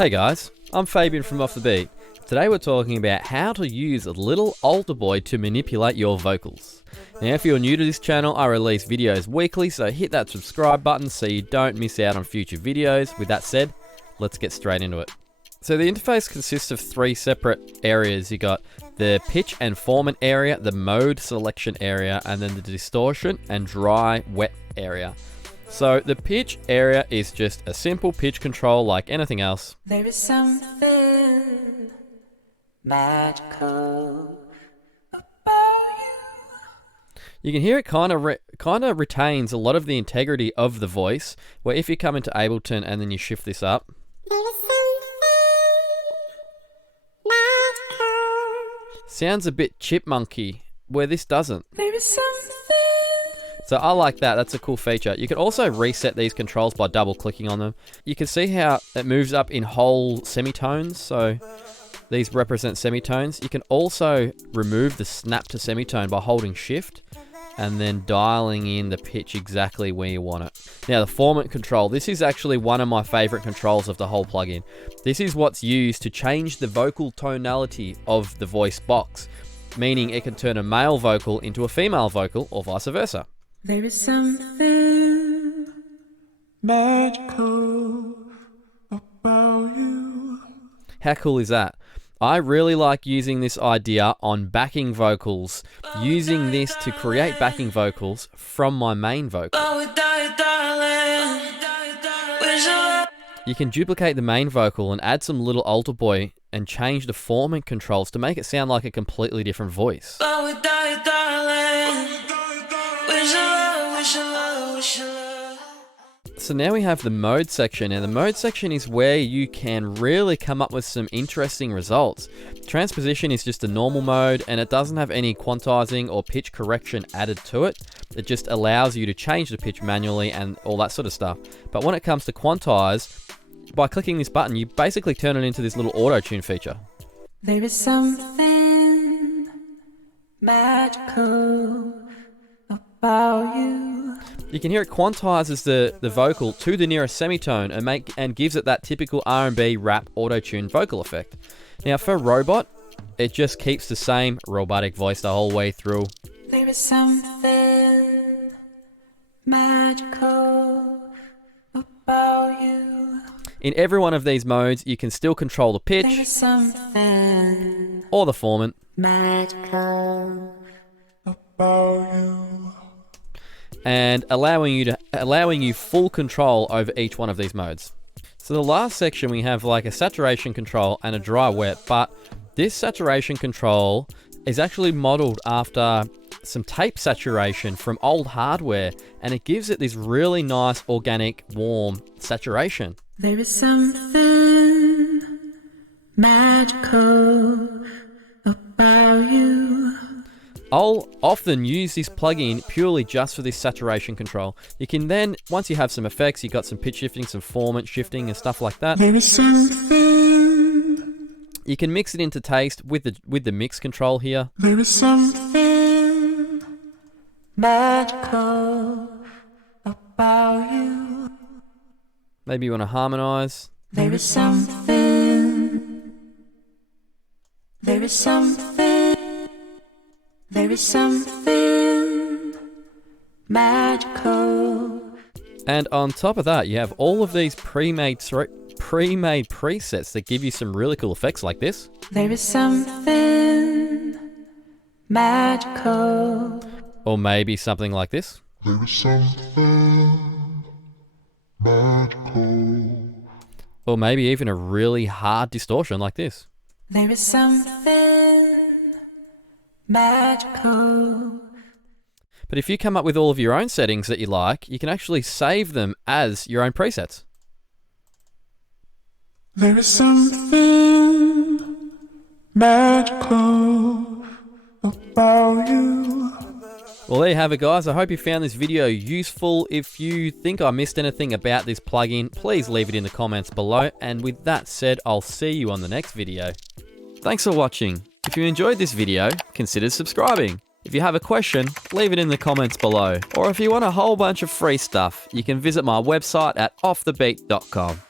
Hey guys, I'm Fabian from Off the Beat. Today we're talking about how to use Little Alterboy to manipulate your vocals. Now if you're new to this channel, I release videos weekly, so hit that subscribe button so you don't miss out on future videos. With that said, let's get straight into it. So the interface consists of three separate areas. You got the pitch and formant area, the mode selection area, and then the distortion and dry wet area. So the pitch area is just a simple pitch control like anything else. There is something magical about you. You can hear it kind of retains a lot of the integrity of the voice, where if you come into Ableton and then you shift this up, sounds a bit chipmunky, where this doesn't. There is something. So I like that, that's a cool feature. You can also reset these controls by double clicking on them. You can see how it moves up in whole semitones, so these represent semitones. You can also remove the snap to semitone by holding shift and then dialing in the pitch exactly where you want it. Now the formant control, this is actually one of my favorite controls of the whole plugin. This is what's used to change the vocal tonality of the voice box, meaning it can turn a male vocal into a female vocal or vice versa. There is something magical about you. How cool is that? I really like using this idea on backing vocals, using this to create backing vocals from my main vocal. You can duplicate the main vocal and add some Little Alterboy and change the formant controls to make it sound like a completely different voice. So now we have the mode section, and the mode section is where you can really come up with some interesting results. Transposition is just a normal mode and it doesn't have any quantizing or pitch correction added to it. It just allows you to change the pitch manually and all that sort of stuff. But when it comes to quantize, by clicking this button, you basically turn it into this little auto-tune feature. There is something magical about you. You can hear it quantizes the vocal to the nearest semitone and gives it that typical R&B rap auto-tune vocal effect. Now for robot, it just keeps the same robotic voice the whole way through. There is something magical about you. In every one of these modes, you can still control the pitch There is something or the formant, magical about you. and allowing you full control over each one of these modes. So the last section we have like a saturation control and a dry wet, but this saturation control is actually modeled after some tape saturation from old hardware, and it gives it this really nice organic warm saturation. There is something magical about you. I'll often use this plugin purely just for this saturation control. You can then, once you have some effects, you've got some pitch shifting, some formant shifting and stuff like that. There is something. You can mix it into taste with the mix control here. There is something magical about you. Maybe you want to harmonize. There is something. There is something. There is something magical. And on top of that, you have all of these pre-made presets that give you some really cool effects like this. There is something magical. Or maybe something like this. There is something magical. Or maybe even a really hard distortion like this. There is something magical. But if you come up with all of your own settings that you like, you can actually save them as your own presets. There is something magical about you. Well, there you have it, guys. I hope you found this video useful. If you think I missed anything about this plugin, please leave it in the comments below. And with that said, I'll see you on the next video. Thanks for watching. If you enjoyed this video, consider subscribing. If you have a question, leave it in the comments below. Or if you want a whole bunch of free stuff, you can visit my website at offthebeat.com.